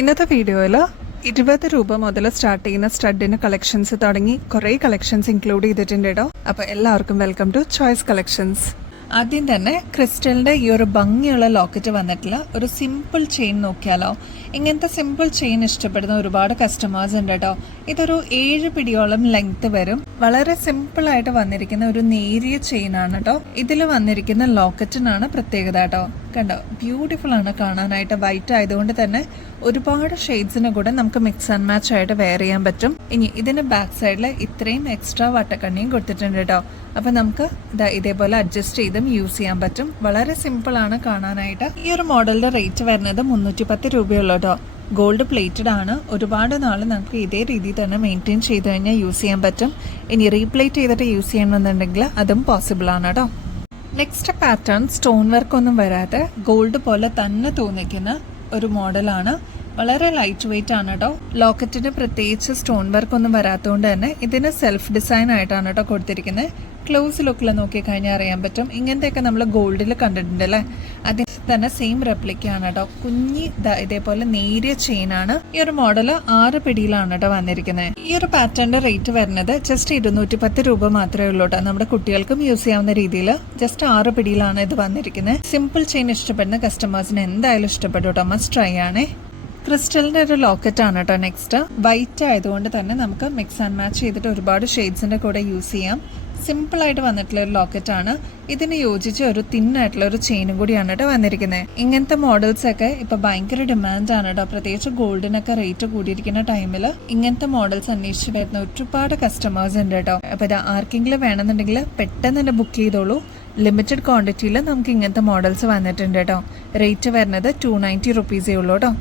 ഇന്നത്തെ വീഡിയോയിൽ 20 രൂപ മുതൽ സ്റ്റാർട്ട് ചെയ്യുന്ന സ്റ്റഡിന് കളക്ഷൻസ് തുടങ്ങി കുറേ കളക്ഷൻസ് ഇൻക്ലൂഡ് ചെയ്തിട്ടുണ്ട് കേട്ടോ. അപ്പോൾ എല്ലാവർക്കും വെൽക്കം ടു ചോയ്സ് കളക്ഷൻസ്. ആദ്യം തന്നെ ക്രിസ്റ്റലിന്റെ ഈ ഒരു ഭംഗിയുള്ള ലോക്കറ്റ് വന്നിട്ടുള്ള ഒരു സിമ്പിൾ ചെയിൻ നോക്കിയാലോ. ഇങ്ങനത്തെ സിമ്പിൾ ചെയിൻ ഇഷ്ടപ്പെടുന്ന ഒരുപാട് കസ്റ്റമേഴ്സ് ഉണ്ട് കേട്ടോ. ഇതൊരു 7 പിടിയോളം ലെങ്ത് വരും. വളരെ സിമ്പിൾ ആയിട്ട് വന്നിരിക്കുന്ന ഒരു നേരിയ ചെയിൻ ആണ് കേട്ടോ. ഇതിൽ വന്നിരിക്കുന്ന ലോക്കറ്റിനാണ് പ്രത്യേകത കേട്ടോ. കണ്ടോ, ബ്യൂട്ടിഫുൾ ആണ് കാണാനായിട്ട്. വൈറ്റ് ആയതുകൊണ്ട് തന്നെ ഒരുപാട് ഷെയ്ഡ്സിന് കൂടെ നമുക്ക് മിക്സ് ആൻഡ് മാച്ച് ആയിട്ട് വെയർ ചെയ്യാൻ പറ്റും. ഇനി ഇതിന്റെ ബാക്ക് സൈഡിൽ ഇത്രയും എക്സ്ട്രാ വട്ടക്കണ്ണിയും കൊടുത്തിട്ടുണ്ട് കേട്ടോ. അപ്പൊ നമുക്ക് ഇതേപോലെ അഡ്ജസ്റ്റ് ചെയ്തും യൂസ് ചെയ്യാൻ പറ്റും. വളരെ സിമ്പിൾ ആണ് കാണാനായിട്ട്. ഈ ഒരു മോഡലിന്റെ റേറ്റ് വരുന്നത് 310 രൂപയുള്ളൂ കേട്ടോ. ഗോൾഡ് പ്ലേറ്റഡ് ആണ്. ഒരുപാട് നാൾ നമുക്ക് ഇതേ രീതിയിൽ തന്നെ മെയിൻറ്റെയിൻ ചെയ്ത് കഴിഞ്ഞാൽ യൂസ് ചെയ്യാൻ പറ്റും. ഇനി റീപ്ലേറ്റ് ചെയ്തിട്ട് യൂസ് ചെയ്യണമെന്നുണ്ടെങ്കിൽ അതും പോസിബിൾ ആണ് കേട്ടോ. നെക്സ്റ്റ് പാറ്റേൺ സ്റ്റോൺ വർക്ക് ഒന്നും വരാതെ ഗോൾഡ് പോലെ തന്നെ തോന്നിക്കുന്ന ഒരു മോഡലാണ്. വളരെ ലൈറ്റ് വെയിറ്റ് ആണ് കേട്ടോ. ലോക്കറ്റിന് പ്രത്യേകിച്ച് സ്റ്റോൺ വർക്ക് ഒന്നും വരാത്തതുകൊണ്ട് തന്നെ ഇതിന് സെൽഫ് ഡിസൈൻ ആയിട്ടാണ് കേട്ടോ കൊടുത്തിരിക്കുന്നത്. ക്ലോസ് ലുക്കിൽ നോക്കിക്കഴിഞ്ഞാൽ അറിയാൻ പറ്റും. ഇങ്ങനത്തെയൊക്കെ നമ്മൾ ഗോൾഡിൽ കണ്ടിട്ടുണ്ട് അല്ലേ, അതിന് തന്നെ സെയിം റെപ്ലിക്കാണ് കേട്ടോ. കുഞ്ഞി ഇതേപോലെ നേരിയ ചെയിൻ ആണ്. ഈ ഒരു മോഡൽ 6 പിടിയിലാണ് കേട്ടോ വന്നിരിക്കുന്നത്. ഈ ഒരു പാറ്റേണിന്റെ റേറ്റ് വരുന്നത് ജസ്റ്റ് 210 രൂപ മാത്രമേ ഉള്ളൂ കേട്ടോ. നമ്മുടെ കുട്ടികൾക്കും യൂസ് ചെയ്യാവുന്ന രീതിയിൽ ജസ്റ്റ് 6 പിടിയിലാണ് ഇത് വന്നിരിക്കുന്നത്. സിമ്പിൾ ചെയിൻ ഇഷ്ടപ്പെടുന്ന കസ്റ്റമേഴ്സിന് എന്തായാലും ഇഷ്ടപ്പെടും കേട്ടോ. മസ്റ്റ് ട്രൈ ആണേ. ക്രിസ്റ്റലിന്റെ ഒരു ലോക്കറ്റ് ആണ് കേട്ടോ. നെക്സ്റ്റ് വൈറ്റ് ആയതുകൊണ്ട് തന്നെ നമുക്ക് മിക്സ് ആൻഡ് മാച്ച് ചെയ്തിട്ട് ഒരുപാട് ഷെയ്ഡ്സിന്റെ കൂടെ യൂസ് ചെയ്യാം. സിമ്പിൾ ആയിട്ട് വന്നിട്ടുള്ള ഒരു ലോക്കറ്റ് ആണ്. ഇതിന് യോജിച്ച ഒരു തിന്നായിട്ടുള്ള ഒരു ചെയിനും കൂടിയാണ് കേട്ടോ വന്നിരിക്കുന്നത്. ഇങ്ങനത്തെ മോഡൽസ് ഒക്കെ ഇപ്പൊ ഭയങ്കര ഡിമാൻഡ് ആണ് കേട്ടോ. പ്രത്യേകിച്ച് ഗോൾഡിനൊക്കെ റേറ്റ് കൂടിയിരിക്കുന്ന ടൈമിൽ ഇങ്ങനത്തെ മോഡൽസ് അന്വേഷിച്ച് വരുന്ന ഒരുപാട് കസ്റ്റമേഴ്സ് ഉണ്ട് കേട്ടോ. അപ്പൊ ഇത് ആർക്കെങ്കിലും വേണമെന്നുണ്ടെങ്കിൽ പെട്ടെന്ന് തന്നെ ബുക്ക് ചെയ്തോളൂ. ലിമിറ്റഡ് ക്വാണ്ടിറ്റിയിൽ നമുക്ക് ഇങ്ങനത്തെ മോഡൽസ് വന്നിട്ടുണ്ട് കേട്ടോ. റേറ്റ് വരുന്നത് 290 റുപ്പീസേ ഉള്ളൂ കേട്ടോ.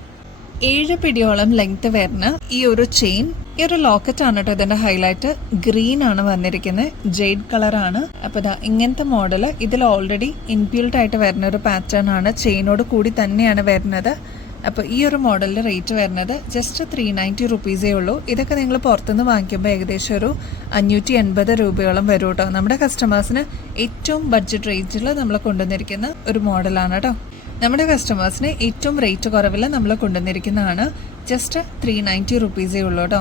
7 പിടിയോളം ലെങ്ത് വരുന്ന ഈ ഒരു ചെയിൻ, ഈ ഒരു ലോക്കറ്റ് ആണ് കേട്ടോ ഇതിന്റെ ഹൈലൈറ്റ്. ഗ്രീൻ ആണ് വന്നിരിക്കുന്നത്, ജെയ്ഡ് കളർ ആണ്. അപ്പൊ ഇങ്ങനത്തെ മോഡൽ ഇതിൽ ഓൾറെഡി ഇൻബിൽഡ് ആയിട്ട് വരുന്ന ഒരു പാറ്റേൺ ആണ്. ചെയിനോട് കൂടി തന്നെയാണ് വരുന്നത്. അപ്പൊ ഈ ഒരു മോഡലിന്റെ റേറ്റ് വരുന്നത് ജസ്റ്റ് 390 റുപ്പീസേ ഉള്ളൂ. ഇതൊക്കെ നിങ്ങൾ പുറത്തുനിന്ന് വാങ്ങിക്കുമ്പോൾ ഏകദേശം ഒരു 580 രൂപയോളം വരും കേട്ടോ. നമ്മുടെ കസ്റ്റമേഴ്സിന് ഏറ്റവും ബഡ്ജറ്റ് റേഞ്ചിൽ നമ്മൾ കൊണ്ടുവന്നിരിക്കുന്ന ഒരു മോഡലാണ് കേട്ടോ. നമ്മുടെ കസ്റ്റമേഴ്സിന് ഏറ്റവും റേറ്റ് കുറവിൽ നമ്മൾ കൊണ്ടുവന്നിരിക്കുന്നതാണ്. ജസ്റ്റ് 390 റുപ്പീസേ ഉള്ളൂ കേട്ടോ.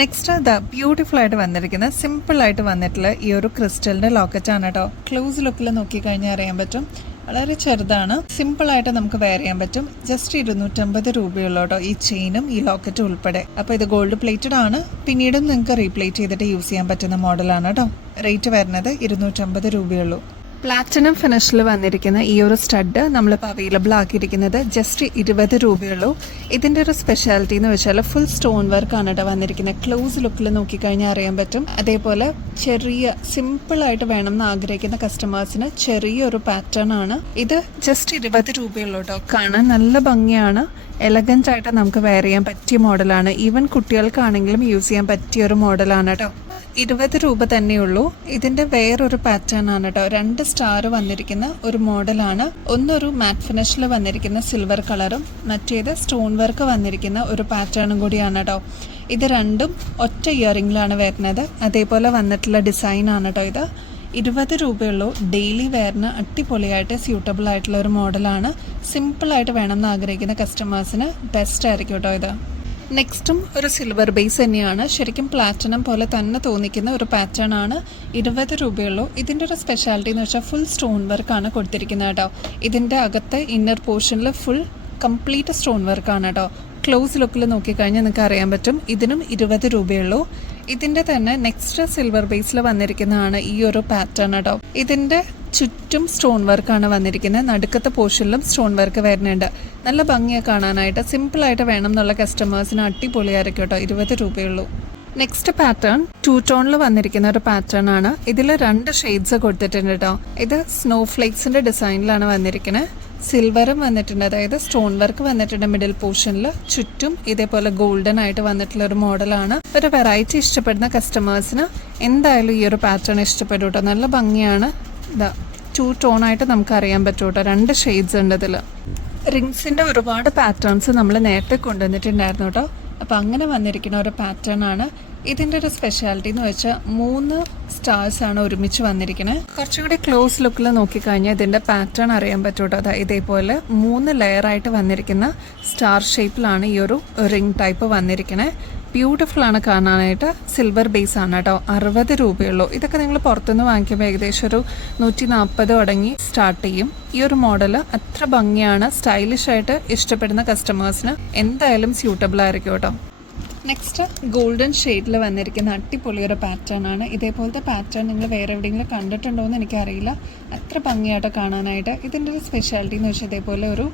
നെക്സ്റ്റ് ബ്യൂട്ടിഫുൾ ആയിട്ട് വന്നിരിക്കുന്ന സിമ്പിൾ ആയിട്ട് വന്നിട്ടുള്ള ഈ ഒരു ക്രിസ്റ്റലിന്റെ ലോക്കറ്റ് ആണ് കേട്ടോ. ക്ലോസ് ലുക്കിൽ നോക്കിക്കഴിഞ്ഞാൽ അറിയാൻ പറ്റും. വളരെ ചെറുതാണ്. സിമ്പിൾ ആയിട്ട് നമുക്ക് വെയർ ചെയ്യാൻ പറ്റും. ജസ്റ്റ് 250 രൂപയുള്ളൂ കേട്ടോ ഈ ചെയിനും ഈ ലോക്കറ്റും ഉൾപ്പെടെ. അപ്പോൾ ഇത് ഗോൾഡ് പ്ലേറ്റഡ് ആണ്. പിന്നീടും നിങ്ങൾക്ക് റീപ്ലേറ്റ് ചെയ്തിട്ട് യൂസ് ചെയ്യാൻ പറ്റുന്ന മോഡലാണ് കേട്ടോ. റേറ്റ് വരുന്നത് 250 രൂപയുള്ളൂ. പ്ലാറ്റിനം ഫിനിഷിൽ വന്നിരിക്കുന്ന ഈ ഒരു സ്റ്റഡ് നമ്മളിപ്പോൾ അവൈലബിൾ ആക്കിയിരിക്കുന്നത് ജസ്റ്റ് 20 രൂപയുള്ളൂ. ഇതിൻ്റെ ഒരു സ്പെഷ്യാലിറ്റി എന്ന് വെച്ചാൽ ഫുൾ സ്റ്റോൺ വർക്കാണ് കേട്ടോ വന്നിരിക്കുന്നത്. ക്ലോസ് ലുക്കിൽ നോക്കിക്കഴിഞ്ഞാൽ അറിയാൻ പറ്റും. അതേപോലെ ചെറിയ സിമ്പിളായിട്ട് വേണം എന്ന് ആഗ്രഹിക്കുന്ന കസ്റ്റമേഴ്സിന് ചെറിയൊരു പാറ്റേൺ ആണ് ഇത്. ജസ്റ്റ് 20 രൂപയുള്ളൂ കേട്ടോ. കാണാൻ നല്ല ഭംഗിയാണ്. എലഗൻ്റ് ആയിട്ട് നമുക്ക് വെയർ ചെയ്യാൻ പറ്റിയ മോഡലാണ്. ഈവൻ കുട്ടികൾക്കാണെങ്കിലും യൂസ് ചെയ്യാൻ പറ്റിയ ഒരു മോഡലാണ് കേട്ടോ. 20 രൂപ തന്നെയുള്ളൂ. ഇതിന്റെ വേറൊരു പാറ്റേൺ ആണ് കേട്ടോ. 2 സ്റ്റാർ വന്നിരിക്കുന്ന ഒരു മോഡലാണ്. ഒന്നൊരു മാറ്റ് ഫിനിഷിൽ വന്നിരിക്കുന്ന സിൽവർ കളറും മറ്റേത് സ്റ്റോൺ വർക്ക് വന്നിരിക്കുന്ന ഒരു പാറ്റേണും കൂടിയാണ് കേട്ടോ. ഇത് രണ്ടും ഒറ്റ ഇയറിംഗിലാണ് വരുന്നത്. അതേപോലെ വന്നിട്ടുള്ള ഡിസൈൻ ആണ് കേട്ടോ ഇത്. 20 രൂപയുള്ളൂ. ഡെയിലി വെയറിന് അടിപൊളിയായിട്ട് സ്യൂട്ടബിൾ ആയിട്ടുള്ള ഒരു മോഡലാണ്. സിമ്പിളായിട്ട് വേണമെന്ന് ആഗ്രഹിക്കുന്ന കസ്റ്റമേഴ്സിന് ബെസ്റ്റ് ആയിരിക്കും കേട്ടോ ഇത്. നെക്സ്റ്റും ഒരു സിൽവർ ബേസ് തന്നെയാണ്. ശരിക്കും പ്ലാറ്റിനം പോലെ തന്നെ തോന്നിക്കുന്ന ഒരു പാറ്റേൺ ആണ്. 20 രൂപയുള്ളൂ. ഇതിൻ്റെ ഒരു സ്പെഷ്യാലിറ്റി എന്ന് വെച്ചാൽ ഫുൾ സ്റ്റോൺ വർക്കാണ് കൊടുത്തിരിക്കുന്നത് കേട്ടോ. ഇതിൻ്റെ അകത്ത് ഇന്നർ പോർഷനിൽ ഫുൾ കംപ്ലീറ്റ് സ്റ്റോൺ വർക്കാണ് കേട്ടോ. ക്ലോസ് ലുക്കിൽ നോക്കിക്കഴിഞ്ഞാൽ നിങ്ങൾക്ക് അറിയാൻ പറ്റും. ഇതിനും 20 രൂപയുള്ളൂ. ഇതിൻ്റെ തന്നെ നെക്സ്റ്റ് സിൽവർ ബേസിൽ വന്നിരിക്കുന്നതാണ് ഈ ഒരു പാറ്റേൺ കേട്ടോ. ഇതിൻ്റെ ചുറ്റും സ്റ്റോൺ വർക്കാണ് വന്നിരിക്കുന്നത്. നടുക്കത്തെ പോർഷനിലും സ്റ്റോൺ വർക്ക് വരുന്നുണ്ട്. നല്ല ഭംഗിയാണ് കാണാനായിട്ട്. സിമ്പിളായിട്ട് വേണം എന്നുള്ള കസ്റ്റമേഴ്സിന് അടിപൊളിയായിരിക്കും കേട്ടോ. 20 രൂപയുള്ളൂ. നെക്സ്റ്റ് പാറ്റേൺ 2 ടോണിൽ വന്നിരിക്കുന്ന ഒരു പാറ്റേൺ ആണ്. ഇതിൽ 2 ഷെയ്ഡ്സ് കൊടുത്തിട്ടുണ്ട് കേട്ടോ. ഇത് സ്നോ ഫ്ലേക്സിന്റെ ഡിസൈനിലാണ് വന്നിരിക്കുന്നത്. സിൽവറും വന്നിട്ടുണ്ട്, അതായത് സ്റ്റോൺ വർക്ക് വന്നിട്ടുണ്ട് മിഡിൽ പോർഷനിൽ. ചുറ്റും ഇതേപോലെ ഗോൾഡൻ ആയിട്ട് വന്നിട്ടുള്ള ഒരു മോഡലാണ്. ഒരു വെറൈറ്റി ഇഷ്ടപ്പെടുന്ന കസ്റ്റമേഴ്സിന് എന്തായാലും ഈ ഒരു പാറ്റേൺ ഇഷ്ടപ്പെടും കേട്ടോ. നല്ല ഭംഗിയാണ്. 2 ടോണായിട്ട് നമുക്ക് അറിയാൻ പറ്റും കേട്ടോ. 2 ഷെയ്ഡ്സ് ഉണ്ട് ഇതിൽ. റിങ്സിന്റെ ഒരുപാട് പാറ്റേൺസ് നമ്മൾ നേരത്തെ കൊണ്ടുവന്നിട്ടുണ്ടായിരുന്നു കേട്ടോ. അപ്പോൾ അങ്ങനെ വന്നിരിക്കുന്ന ഒരു പാറ്റേൺ ആണ്. ഇതിൻ്റെ ഒരു സ്പെഷ്യാലിറ്റി എന്ന് വെച്ചാൽ 3 സ്റ്റാർസ് ആണ് ഒരുമിച്ച് വന്നിരിക്കുന്നത്. കുറച്ചും കൂടി ക്ലോസ് ലുക്കിൽ നോക്കിക്കഴിഞ്ഞാൽ ഇതിൻ്റെ പാറ്റേൺ അറിയാൻ പറ്റൂട്ടോ. അതായത് ഇതേപോലെ 3 ലെയറായിട്ട് വന്നിരിക്കുന്ന സ്റ്റാർ ഷേപ്പിലാണ് ഈ ഒരു റിംഗ് ടൈപ്പ് വന്നിരിക്കുന്നത്. ബ്യൂട്ടിഫുൾ ആണ് കാണാനായിട്ട്. സിൽവർ ബേസ് ആണ് കേട്ടോ. 60 രൂപയുള്ളൂ. ഇതൊക്കെ നിങ്ങൾ പുറത്തുനിന്ന് വാങ്ങിക്കുമ്പോൾ ഏകദേശം ഒരു 140 തുടങ്ങി സ്റ്റാർട്ട് ചെയ്യും. ഈ ഒരു മോഡൽ അത്ര ഭംഗിയാണ്. സ്റ്റൈലിഷ് ആയിട്ട് ഇഷ്ടപ്പെടുന്ന കസ്റ്റമേഴ്സിന് എന്തായാലും സ്യൂട്ടബിൾ ആയിരിക്കും കേട്ടോ. നെക്സ്റ്റ് ഗോൾഡൻ ഷെയ്ഡിൽ വന്നിരിക്കുന്ന അടിപൊളി ഒരു പാറ്റേൺ ആണ്. ഇതേപോലത്തെ പാറ്റേൺ നിങ്ങൾ വേറെ എവിടെയെങ്കിലും കണ്ടിട്ടുണ്ടോ എന്ന് എനിക്കറിയില്ല. അത്ര ഭംഗിയായിട്ട് കാണാനായിട്ട്. ഇതിൻ്റെ ഒരു സ്പെഷ്യാലിറ്റി എന്ന് വെച്ചാൽ ഇതേപോലെ ഒരു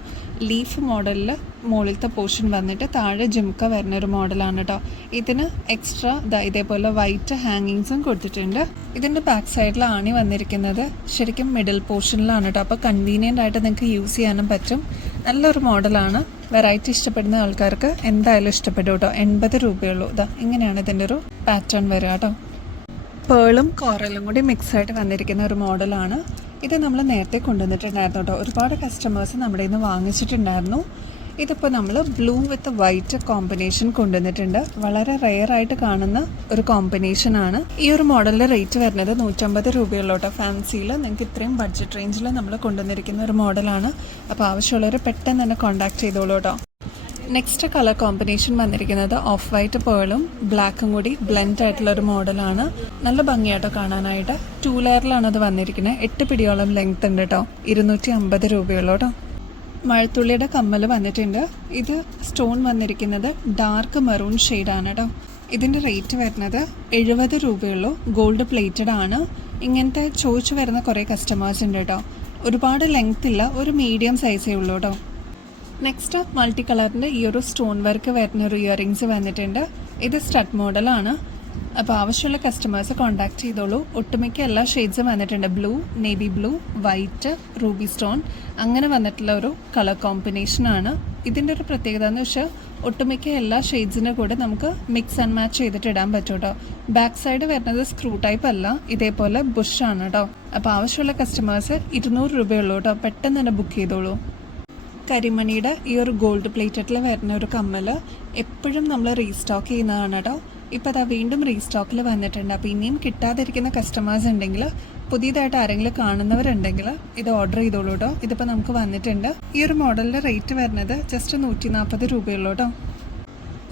ലീഫ് മോഡലിൽ മുകളിലത്തെ പോർഷൻ വന്നിട്ട് താഴെ ജിംക്ക വരുന്ന ഒരു മോഡലാണ് കേട്ടോ. ഇതിന് എക്സ്ട്രാ ഇതേപോലെ വൈറ്റ് ഹാങ്ങിങ്സും കൊടുത്തിട്ടുണ്ട്. ഇതിൻ്റെ ബാക്ക് സൈഡിൽ ആണി വന്നിരിക്കുന്നത് ശരിക്കും മിഡിൽ പോർഷനിലാണ് കേട്ടോ. അപ്പോൾ കൺവീനിയൻ്റ് ആയിട്ട് നിങ്ങൾക്ക് യൂസ് ചെയ്യാനും പറ്റും. നല്ലൊരു മോഡലാണ്. വെറൈറ്റി ഇഷ്ടപ്പെടുന്ന ആൾക്കാർക്ക് എന്തായാലും ഇഷ്ടപ്പെടും കേട്ടോ. 80 രൂപയുള്ളൂ. ഇങ്ങനെയാണ് ഇതിൻ്റെ ഒരു പാറ്റേൺ വരിക കേട്ടോ. പേളും കോറലും കൂടി മിക്സ് ആയിട്ട് വന്നിരിക്കുന്ന ഒരു മോഡലാണ്. ഇത് നമ്മൾ നേരത്തെ കൊണ്ടുവന്നിട്ടുണ്ടായിരുന്നു കേട്ടോ. ഒരുപാട് കസ്റ്റമേഴ്സ് നമ്മുടെ ഇന്ന് വാങ്ങിച്ചിട്ടുണ്ടായിരുന്നു. ഇതിപ്പോൾ നമ്മൾ ബ്ലൂ വിത്ത് വൈറ്റ് കോമ്പിനേഷൻ കൊണ്ടുവന്നിട്ടുണ്ട്. വളരെ റെയർ ആയിട്ട് കാണുന്ന ഒരു കോമ്പിനേഷനാണ്. ഈ ഒരു മോഡലിൻ്റെ റേറ്റ് വരുന്നത് 150 രൂപയുള്ളൂ കേട്ടോ. ഫാൻസിയിൽ നിങ്ങൾക്ക് ഇത്രയും ബഡ്ജറ്റ് റേഞ്ചിൽ നമ്മൾ കൊണ്ടുവന്നിരിക്കുന്ന ഒരു മോഡലാണ്. അപ്പോൾ ആവശ്യമുള്ളവർ പെട്ടെന്ന് തന്നെ കോൺടാക്ട് ചെയ്തോളൂ കേട്ടോ. നെക്സ്റ്റ് കളർ കോമ്പിനേഷൻ വന്നിരിക്കുന്നത് ഓഫ് വൈറ്റ് പേളും ബ്ലാക്കും കൂടി ബ്ലെൻഡ് ആയിട്ടുള്ള ഒരു മോഡലാണ്. നല്ല ഭംഗിയായിട്ടോ കാണാനായിട്ട്. 2 ലെയറിലാണ് അത് വന്നിരിക്കുന്നത്. 8 പിടിയോളം ലെങ്ത് ഉണ്ട് കേട്ടോ. 250 രൂപയുള്ളൂ കേട്ടോ. മഴത്തുള്ളിയുടെ കമ്മൽ വന്നിട്ടുണ്ട്. ഇത് സ്റ്റോൺ വന്നിരിക്കുന്നത് ഡാർക്ക് മെറൂൺ ഷെയ്ഡാണ് കേട്ടോ. ഇതിൻ്റെ റേറ്റ് വരുന്നത് 70 രൂപയുള്ളൂ. ഗോൾഡ് പ്ലേറ്റഡ് ആണ്. ഇങ്ങനത്തെ ചോദിച്ചു വരുന്ന കുറേ കസ്റ്റമേഴ്സ് ഉണ്ട് കേട്ടോ. ഒരുപാട് ലെങ്ത് ഇല്ല, ഒരു മീഡിയം സൈസേ ഉള്ളൂ കേട്ടോ. നെക്സ്റ്റ് മൾട്ടി കളറിൻ്റെ ഈ ഒരു സ്റ്റോൺ വർക്ക് വരുന്ന ഒരു ഇയറിങ്സ് വന്നിട്ടുണ്ട്. ഇത് സ്റ്റഡ് മോഡലാണ്. അപ്പോൾ ആവശ്യമുള്ള കസ്റ്റമേഴ്സ് കോൺടാക്ട് ചെയ്തോളൂ. ഒട്ടുമിക്ക എല്ലാ ഷെയ്ഡ്സും വന്നിട്ടുണ്ട്. Blue, navy blue, white, Ruby stone അങ്ങനെ വന്നിട്ടുള്ള ഒരു കളർ കോമ്പിനേഷനാണ്. ഇതിൻ്റെ ഒരു പ്രത്യേകത എന്ന് വെച്ചാൽ ഒട്ടുമിക്ക എല്ലാ ഷെയ്ഡ്സിൻ്റെ കൂടെ നമുക്ക് മിക്സ് ആൻഡ് മാച്ച് ചെയ്തിട്ട് ഇടാൻ പറ്റും കേട്ടോ. ബാക്ക് സൈഡ് വരുന്നത് സ്ക്രൂ ടൈപ്പ് അല്ല, ഇതേപോലെ ബുഷാണ് കേട്ടോ. അപ്പോൾ ആവശ്യമുള്ള കസ്റ്റമേഴ്സ് 200 രൂപയുള്ളൂ കേട്ടോ. പെട്ടെന്ന് തന്നെ ബുക്ക് ചെയ്തോളൂ. കരിമണിയുടെ ഈ ഒരു ഗോൾഡ് പ്ലേറ്റഡിൽ വരുന്ന ഒരു കമ്മൽ എപ്പോഴും നമ്മൾ റീസ്റ്റോക്ക് ചെയ്യുന്നതാണ് കേട്ടോ. ഇപ്പോൾ അതാ വീണ്ടും റീസ്റ്റോക്കിൽ വന്നിട്ടുണ്ട്. അപ്പോൾ ഇനിയും കിട്ടാതിരിക്കുന്ന കസ്റ്റമേഴ്സ് ഉണ്ടെങ്കിൽ, പുതിയതായിട്ട് ആരെങ്കിലും കാണുന്നവരുണ്ടെങ്കിൽ ഇത് ഓർഡർ ചെയ്തോളൂ കേട്ടോ. ഇതിപ്പോൾ നമുക്ക് വന്നിട്ടുണ്ട്. ഈ ഒരു മോഡലിൻ്റെ റേറ്റ് വരുന്നത് ജസ്റ്റ് 140 രൂപയുള്ളൂ കേട്ടോ.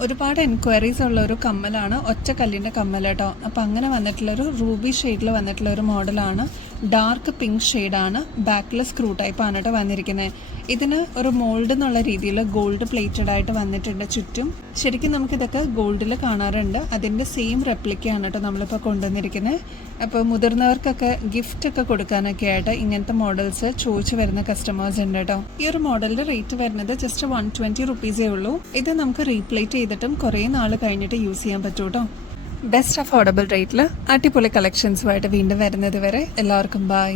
ഒരുപാട് എൻക്വയറീസ് ഉള്ള ഒരു കമ്മലാണ്. ഒറ്റ കല്ലിൻ്റെ കമ്മൽ കേട്ടോ. അപ്പോൾ അങ്ങനെ വന്നിട്ടുള്ളൊരു റൂബി ഷെയ്ഡിൽ വന്നിട്ടുള്ള ഒരു മോഡലാണ്. ഡാർക്ക് പിങ്ക് ഷെയ്ഡാണ്. ബാക്കിൽ സ്ക്രൂ ടൈപ്പാണ് കേട്ടോ വന്നിരിക്കുന്നത്. ഇതിന് ഒരു മോൾഡ് എന്നുള്ള രീതിയിൽ ഗോൾഡ് പ്ലേറ്റഡ് ആയിട്ട് വന്നിട്ടുണ്ട് ചുറ്റും. ശരിക്കും നമുക്കിതൊക്കെ ഗോൾഡിൽ കാണാറുണ്ട്. അതിൻ്റെ സെയിം റെപ്ലിക്കയാണ് കേട്ടോ നമ്മളിപ്പോൾ കൊണ്ടുവന്നിരിക്കുന്നത്. അപ്പോൾ മുതിർന്നവർക്കൊക്കെ ഗിഫ്റ്റ് ഒക്കെ കൊടുക്കാനൊക്കെ ആയിട്ട് ഇങ്ങനത്തെ മോഡൽസ് ചോദിച്ചു വരുന്ന കസ്റ്റമേഴ്സ് ഉണ്ട് കേട്ടോ. ഈ ഒരു മോഡലിൻ്റെ റേറ്റ് വരുന്നത് ജസ്റ്റ് 120 റുപ്പീസേ ഉള്ളൂ. ഇത് നമുക്ക് റീപ്ലേറ്റ് ചെയ്തിട്ടും കുറേ നാൾ കഴിഞ്ഞിട്ട് യൂസ് ചെയ്യാൻ പറ്റും കേട്ടോ. ബെസ്റ്റ് അഫോർഡബിൾ റേറ്റിൽ അടിപൊളി കളക്ഷൻസുമായിട്ട് വീണ്ടും വരുന്നത് വരെ എല്ലാവർക്കും ബൈ.